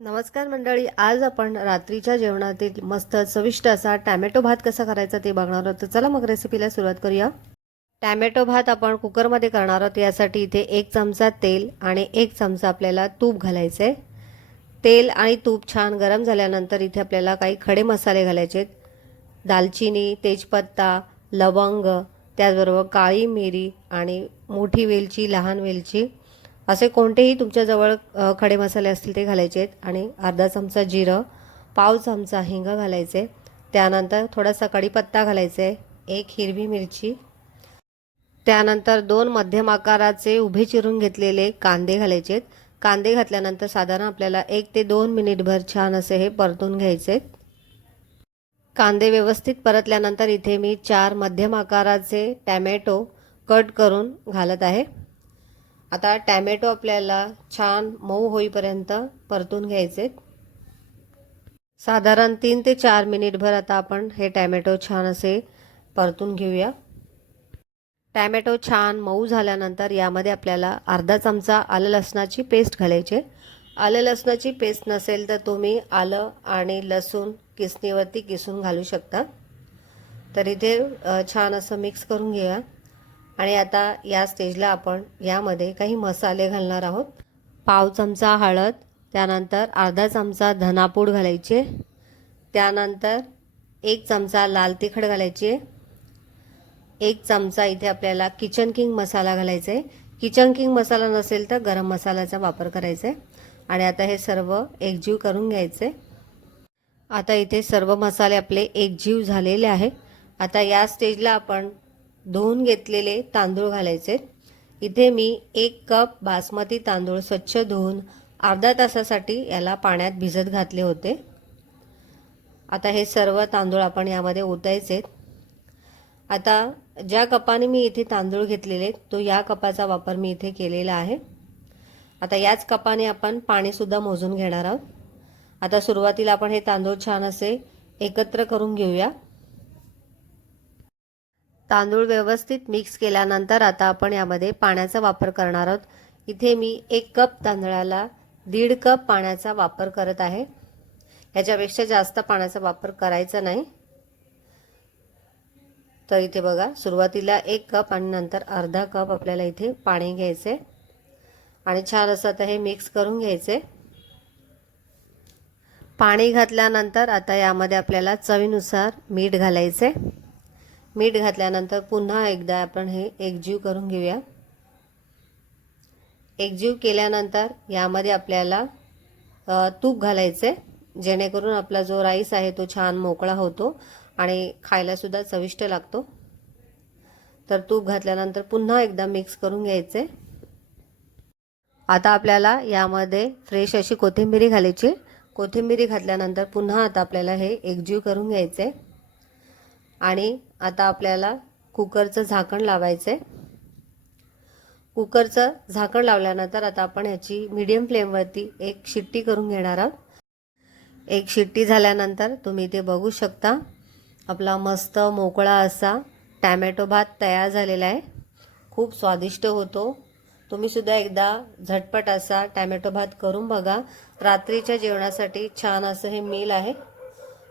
नमस्कार मंडळी आज आपण रात्रीच्या जेवणातील मस्त चविष्ट असा टॅमॅटो भात कसा करायचा ते बघणार आहोत. तर चला मग रेसिपीला सुरुवात करूया. टॅमॅटो भात आपण कुकरमध्ये करणार आहोत. यासाठी इथे एक चमचा तेल आणि एक चमचा आपल्याला तूप घालायचं. आहे तेल आणि तूप छान गरम झाल्यानंतर इथे आपल्याला काही खडे मसाले घालायचे आहेत. दालचिनी तेजपत्ता लवंग त्याचबरोबर काळी मिरी आणि मोठी वेलची लहान वेलची. असे कोणतेही तुमच्याजवळ खडे मसाले असतील ते घालायचे आहेत. आणि अर्धा चमचा जिरं पाव चमचा हिंग घालायचे. त्यानंतर थोडासा कढीपत्ता घालायचा. आहे एक हिरवी मिरची. त्यानंतर दोन मध्यम आकाराचे उभे चिरून घेतलेले कांदे घालायचे आहेत. कांदे घातल्यानंतर साधारण आपल्याला एक ते दोन मिनिटभर छान असे हे परतून घ्यायचे आहेत. कांदे व्यवस्थित परतल्यानंतर इथे मी चार मध्यम आकाराचे टॅमॅटो कट करून घालत आहे. आता टॅमॅटो आपल्याला छान मऊ होईपर्यंत परतून घ्यायचे. साधारण तीन ते चार मिनिटभर आता आपण हे टॅमॅटो छान असे परतून घेऊया. टॅमॅटो छान मऊ झाल्यानंतर यामध्ये आपल्याला अर्धा चमचा आलं लसणाची पेस्ट घालायची. आलं लसणाची पेस्ट नसेल तर तुम्ही आलं आणि लसूण किसणीवरती किसून घालू शकता. तर इथे छान असं मिक्स करून घेऊया. आणि आता या स्टेजला आपण यामध्ये काही मसाले घालणार आहोत. पाव चमचा हळद त्यानंतर अर्धा चमचा धनापूड घालायचे त्यानंतर एक चमचा लाल तिखट घालायचे एक चमचा इथे आपल्याला किचन किंग मसाला घालायचा. आहे किचन किंग मसाला नसेल तर गरम मसाल्याचा वापर करायचा. आहे आणि आता हे सर्व एकजीव करून घ्यायचे. आता इथे सर्व मसाले आपले एकजीव झालेले आहे आता या स्टेजला आपण धुवून घेतलेले तांदूळ घालायचे इथे मी एक कप बासमती तांदूळ स्वच्छ धुवून अर्धा तासासाठी याला पाण्यात भिजत घातले होते. आता हे सर्व तांदूळ आपण यामध्ये ओतायचे आता ज्या कपाने मी इथे तांदूळ घेतलेले तो या कपाचा वापर मी इथे केलेला आहे. आता याच कपाने आपण पाणीसुद्धा मोजून घेणार आहोत. आता सुरुवातीला आपण हे तांदूळ छान असे एकत्र करून घेऊया. तांदूळ व्यवस्थित मिक्स केल्यानंतर आता आपण यामध्ये पाण्याचा वापर करणार आहोत. इथे मी एक कप तांदळाला दीड कप पाण्याचा वापर करत आहे. याच्यापेक्षा जास्त पाण्याचा वापर करायचा नाही. तर इथे बघा सुरुवातीला एक कप आणि नंतर अर्धा कप आपल्याला इथे पाणी घ्यायचे आणि छान असं आता हे मिक्स करून घ्यायचे पाणी घातल्यानंतर आता यामध्ये आपल्याला चवीनुसार मीठ घालायचे मीठ घातल्यानंतर पुन्हा एकदा आपण हे एकजीव करून घेऊया. एकजीव केल्यानंतर यामध्ये आपल्याला तूप घालायचे जेणेकरून आपला जो राईस आहे तो छान मोकळा होतो आणि खायलासुद्धा चविष्ट लागतो. तर तूप घातल्यानंतर पुन्हा एकदा मिक्स करून घ्यायचे आता आपल्याला यामध्ये फ्रेश अशी कोथिंबिरी घालायची. कोथिंबिरी घातल्यानंतर पुन्हा आता आपल्याला हे एकजीव करून घ्यायचे आणि आता आपल्याला कुकरचं झाकण लावायचं आहे कुकरचं झाकण लावल्यानंतर आता आपण ह्याची मीडियम फ्लेमवरती एक शिट्टी करून घेणार आहोत. एक शिट्टी झाल्यानंतर तुम्ही ते बघू शकता आपला मस्त मोकळा असा टॅमॅटो भात तयार झालेला आहे. खूप स्वादिष्ट होतो. तुम्हीसुद्धा एकदा झटपट असा टॅमॅटो भात करून बघा. रात्रीच्या जेवणासाठी छान असं हे मील आहे.